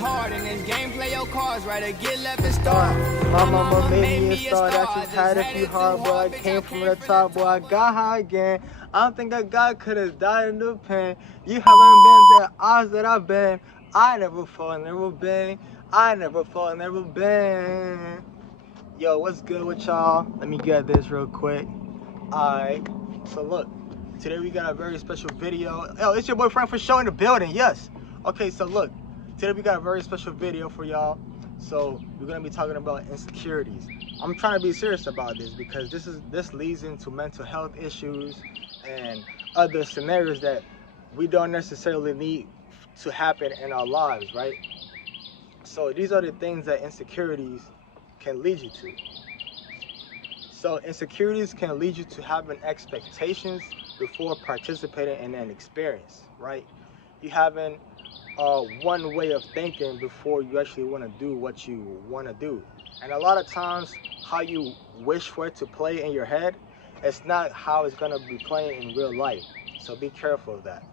hard in this game, play your cards right or get left and start. My mama made me a star, that just had a few hard, boy. I came from the top, boy. I got high again. I don't think a guy could have died in the pen. You haven't been the odds that I've been. I never fall, never been. I never fall, never been. Yo, what's good with y'all? Let me get this real quick. Alright, so look, today we got a very special video. Oh, it's your boyfriend for show in the building, yes. Okay, so look, today we got a very special video for y'all. So we're gonna be talking about insecurities. I'm trying to be serious about this because this leads into mental health issues and other scenarios that we don't necessarily need to happen in our lives, right? So these are the things that insecurities can lead you to. So insecurities can lead you to having expectations before participating in an experience, right? You having one way of thinking before you actually want to do what you want to do. And a lot of times how you wish for it to play in your head, it's not how it's going to be playing in real life. So be careful of that.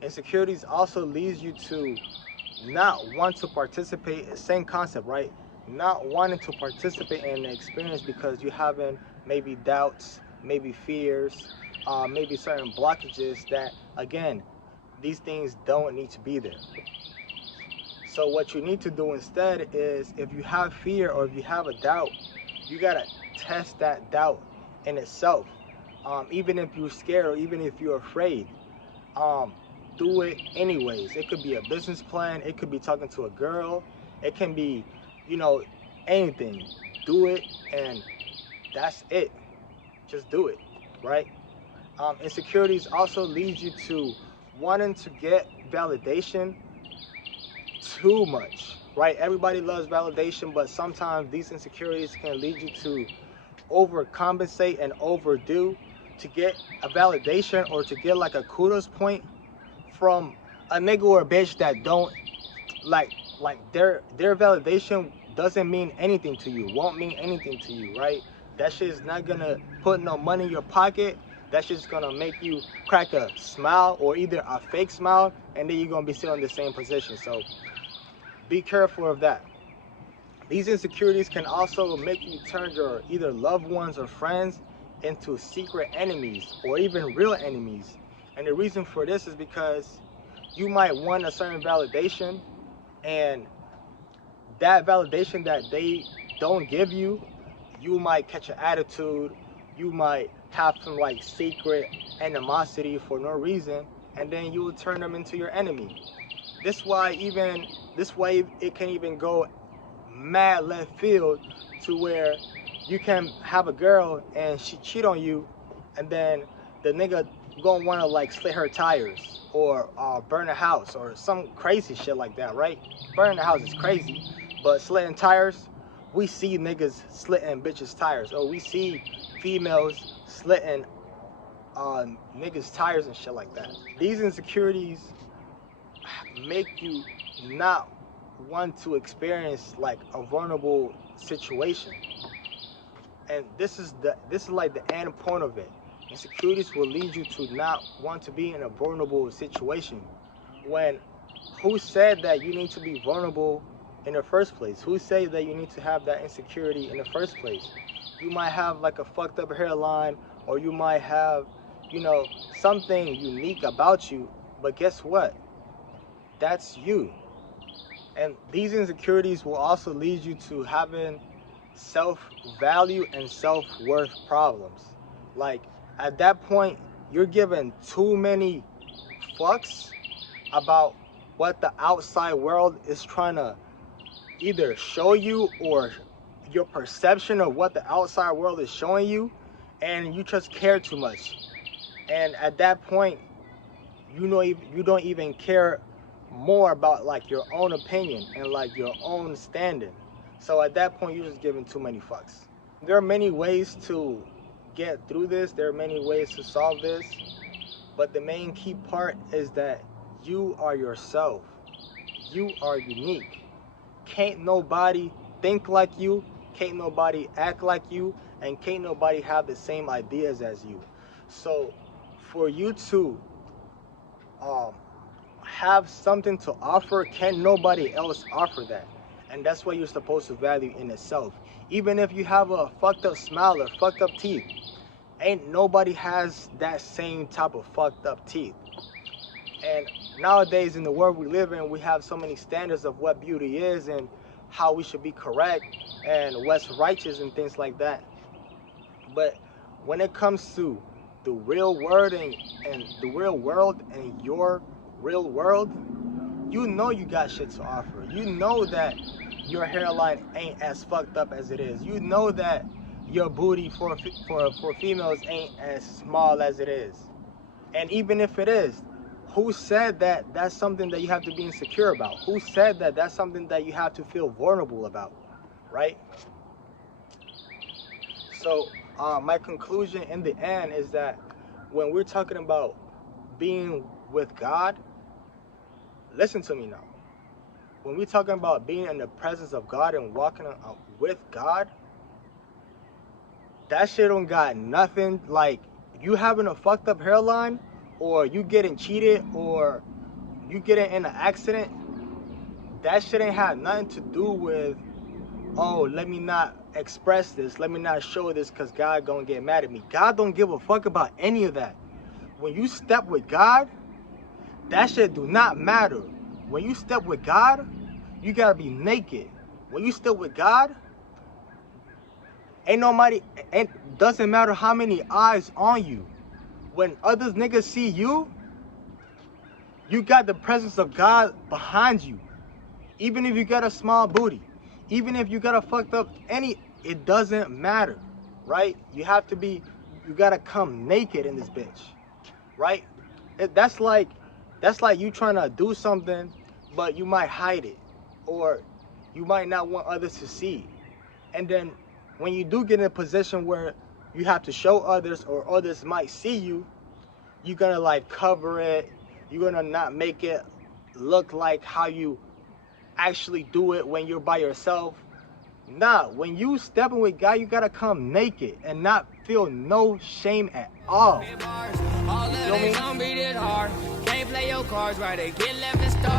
Insecurities also leads you to not want to participate, same concept, right? Not wanting to participate in the experience because you're having maybe doubts, maybe fears, maybe certain blockages that, again, these things don't need to be there. So what you need to do instead is, if you have fear or if you have a doubt, you gotta test that doubt in itself. Even if you're scared or even if you're afraid, do it anyways. It could be a business plan, it could be talking to a girl, it can be, you know, anything. Do it, and that's it. Just do it, right? Insecurities also lead you to wanting to get validation too much, right? Everybody loves validation, but sometimes these insecurities can lead you to overcompensate and overdo to get a validation or to get like a kudos point from a nigga or a bitch that don't like their validation doesn't mean anything to you, won't mean anything to you, right? That shit is not gonna put no money in your pocket. That's just gonna make you crack a smile or either a fake smile, and then you're gonna be still in the same position. So be careful of that. These insecurities can also make you turn your either loved ones or friends into secret enemies or even real enemies. And the reason for this is because you might want a certain validation, and that validation that they don't give you, you might catch an attitude, you might have some like secret animosity for no reason, and then you will turn them into your enemy. This way it can even go mad left field to where you can have a girl and she cheat on you, and then the nigga gonna wanna like slit her tires or burn a house or some crazy shit like that, right? Burning the house is crazy, but slitting tires, we see niggas slitting bitches' tires, or we see females slitting niggas' tires and shit like that. These insecurities make you not want to experience like a vulnerable situation, and this is like the end point of it. Insecurities will lead you to not want to be in a vulnerable situation. When who said that you need to be vulnerable in the first place? Who said that you need to have that insecurity in the first place? You might have like a fucked up hairline, or you might have, you know, something unique about you, but guess what? That's you. And these insecurities will also lead you to having self-value and self-worth problems. Like, at that point, you're giving too many fucks about what the outside world is trying to either show you, or your perception of what the outside world is showing you, and you just care too much. And at that point, you don't even care more about like your own opinion and like your own standing. So at that point, you're just giving too many fucks. There are many ways to get through this. There are many ways to solve this, but the main key part is that you are yourself. You are unique. Can't nobody think like you, can't nobody act like you, and can't nobody have the same ideas as you. So for you to have something to offer, can nobody else offer that? And that's what you're supposed to value in itself. Even if you have a fucked up smile or fucked up teeth, ain't nobody has that same type of fucked up teeth. And nowadays in the world we live in, we have so many standards of what beauty is and how we should be correct and what's righteous and things like that. But when it comes to the real world and the real world and your real world, you know you got shit to offer. You know that your hairline ain't as fucked up as it is. You know that your booty for females ain't as small as it is. And even if it is, who said that that's something that you have to be insecure about? Who said that that's something that you have to feel vulnerable about, right? So my conclusion in the end is that when we're talking about being with God, listen to me now. When we're talking about being in the presence of God and walking with God, that shit don't got nothing. Like, you having a fucked up hairline, or you getting cheated, or you getting in an accident, that shit ain't have nothing to do with, oh, let me not express this, let me not show this because God gonna get mad at me. God don't give a fuck about any of that. When you step with God, that shit do not matter. When you step with God, you gotta be naked. When you step with God, ain't nobody, doesn't matter how many eyes on you. When others niggas see you, you got the presence of God behind you. Even if you got a small booty, even if you got a fucked up it doesn't matter, right? You gotta come naked in this bitch, right? That's like you trying to do something, but you might hide it, or you might not want others to see. And then when you do get in a position where you have to show others, or others might see you, you're gonna like cover it. You're gonna not make it look like how you actually do it when you're by yourself. Nah, when you stepping with God, you gotta come naked and not feel no shame at all. All You feel me? Can't play your cards right, they get left and start.